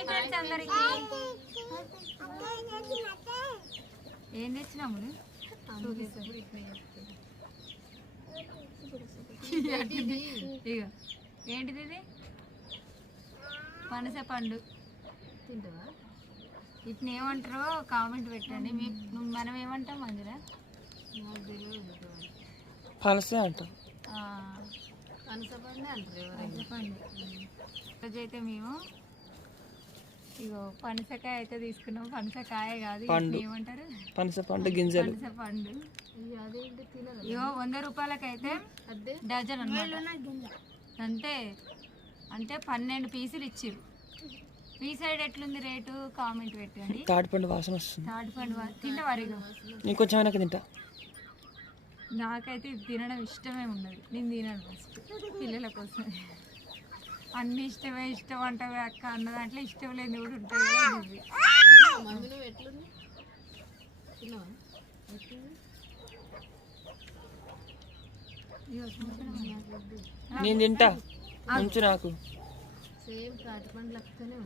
Hi friends అందరికి. ఏం తెచ్చినాము? ఇగో ఏంటిది ఇది? పనస పండు తింటావా? వీటిని ఏమంటారో కామెంట్ పెట్టండి. మనం ఏమంటాం మంజురా? పనసే అంటాం. పనస పండు అంటారు. పనస పండు రోజైతే మేము ఇగో పనసకాయ అయితే తీసుకున్నాం. పనసకాయ కాదు, ఏమంటారు? పనస పండు గింజలు. పనస పండు ఇగో 100 రూపాయలకైతే డజన్ అన్నమాట. అంతే, అంటే 12 పీసులు ఇచ్చిరు. మీ సైడ్ ఎట్లుంది రేటు కామెంట్ పెట్టండి. తాటిపండు వాసన వస్తుంది. తాటిపండు తింటవారిగా ఇంకొంచెం వెనక తింటా. నాకైతే ఇది తినడం ఇష్టమే ఉండదు. నేను తినను ఫస్ట్ పిల్లల కోసం. అన్ని ఇష్టం అంటావే అక్క అన్న దాంట్లో ఇష్టం లేని కూడా ఉంటాయి కదా. నేను తింటా, ఉంచు నాకు. సేమ్ తాటిపండు లెక్కనే